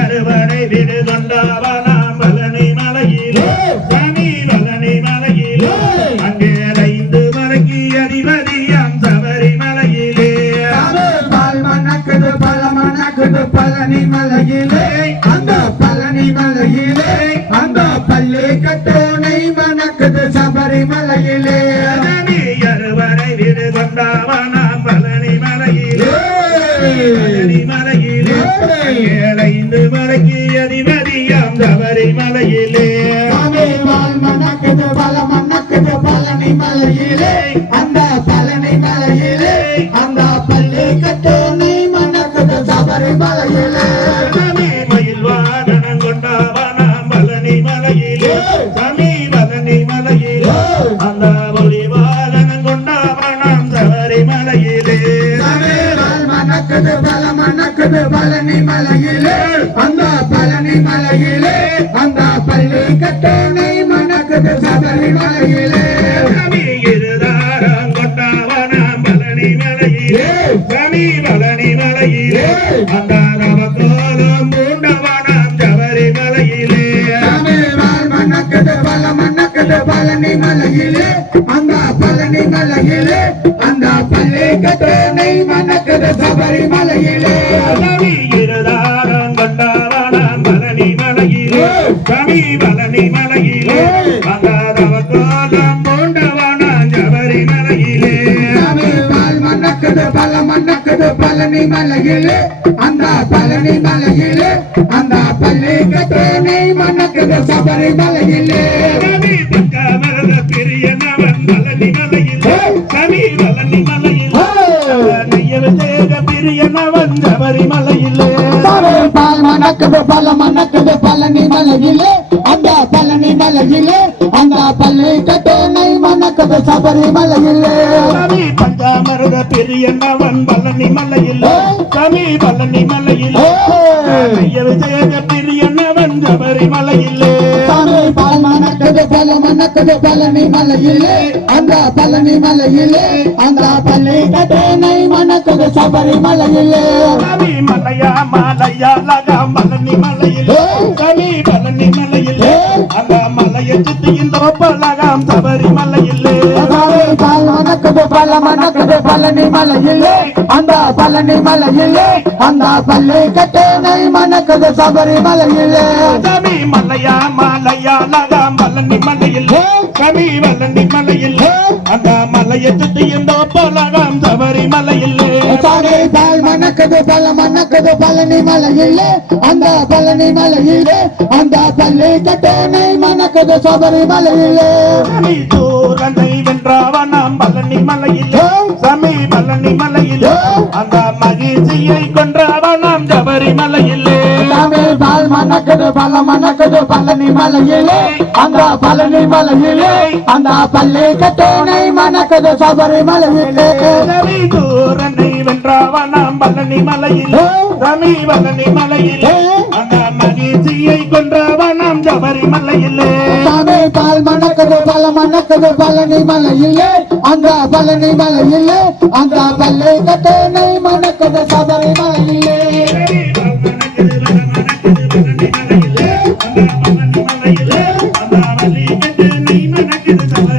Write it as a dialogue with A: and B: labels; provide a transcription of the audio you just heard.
A: அறுவடை விடு கொண்டவனாம் பழனி மலையிலே சாமி பழனி மலையிலே. அங்கே ஐந்து மலைக்கு அதிபதியாம் சபரி மலையிலே
B: சாமி பால் மணக்குது பல மணக்குது பழனி மலையிலே.
A: சபரி மலையிலே.
B: மணக்குது பல மணக்குது பழனி மலையிலே. அந்த பழனி மலையிலே அந்த பள்ளி கட்டோனை மணக்குது சபரிமலையிலே
A: சாமி மயில் வாகனம் கொண்டவனாம் பழனி மலையிலே சாமி பழனி மலையிலே. அந்த ஒளி வாகனம் கொண்டவனாம் சபரி மலையிலே
B: மணக்குது பல மணக்குது பழனி மலையிலே. கட்டோனை மணக்குது சபரிமலையிலே
A: சாமி இருதாரம் கொண்டவனாம் பழனி மலையிலே. சாமி பழனி மலையிலே. அந்த ரவக்கோலம் பூண்டவனாம் சபரி மலையிலே.
B: சாமி பால் மணக்குது பல மணக்குது பழனி மலையிலே. அந்த பழனி மலையிலே அந்த பள்ளி கட்டோனை மணக்குது சபரிமலையிலே
A: சாமி பழனி மலையிலே அந்த
B: பழனி மலையிலே அந்த பள்ளி கட்டோனை மணக்குது சபரிமலையிலே
A: சாமி பக்கமரத பிரியனவன் பழனி மலையிலே சாமி பழனி மலையிலே தேக பிரியனவன் சபரி மலையிலே
B: சாமி பால் மணக்குது பல மணக்குது பழனி மலையிலே அந்த பழனி மலையிலே மணக்குது சபரிமலையிலே
A: சாமி பஞ்சாமரத பிரியனவன் பழனி மலையிலே. சாமி பழனி மலையிலே. நெய்யல் தேக பிரியனவன் சபரி மலையிலே
B: மணக்குது பழனி மலையிலே. அந்த பழனி மலையிலே. அந்த பள்ளி கட்டோனை மணக்குது சபரிமலையிலே.
A: சாமி மலையா மலையா லகம் பழனி மலையிலே. சாமி பழனி மலையிலே. அந்த மலையை சுத்தி இந்த பலகம் சபரி மலையிலே
B: சாமி மணக்குது பல மணக்குது பழனி மலையிலே அந்த பழனி மலையிலே அந்த பள்ளி கட்டோனை மணக்குது சபரிமலையிலே
A: சாமி மலையா மலையா பழனி மலையிலே பழனி மலையிலே அந்த மலையை சுத்தி இந்த பலகம் சபரி மலையிலே.
B: சாமி பால் மணக்குது பல மணக்குது பழனி மலையிலே. அந்த பழனி மலையிலே அந்த பள்ளி கட்டோனை மணக்குது சபரிமலையிலே
A: சாமி தூரனை வென்றவனாம் பழனி மலையிலே. சாமி பழனி மலையிலே. அந்த மகிழ்ச்சியை கொன்றவனாம்
B: மணக்குது பல மணக்குது பழனி மலையிலே அந்த பழனி மலையிலே அந்த பள்ளி கட்டோனை மணக்குது சபரிமலையிலே
A: சாமி தூரனை வென்றவனாம் பழனி மலையிலே சாமி பழனி மலையிலே அந்த மகிழ்ச்சியை கொன்றவனாம் சபரி மலையிலே.
B: சாமி பால் மணக்குது பல மணக்குது பழனி மலையிலே அந்த பழனி மலையிலே அந்த பள்ளி கட்டோனை மணக்குது சபரிமலையிலே i'm gonna get the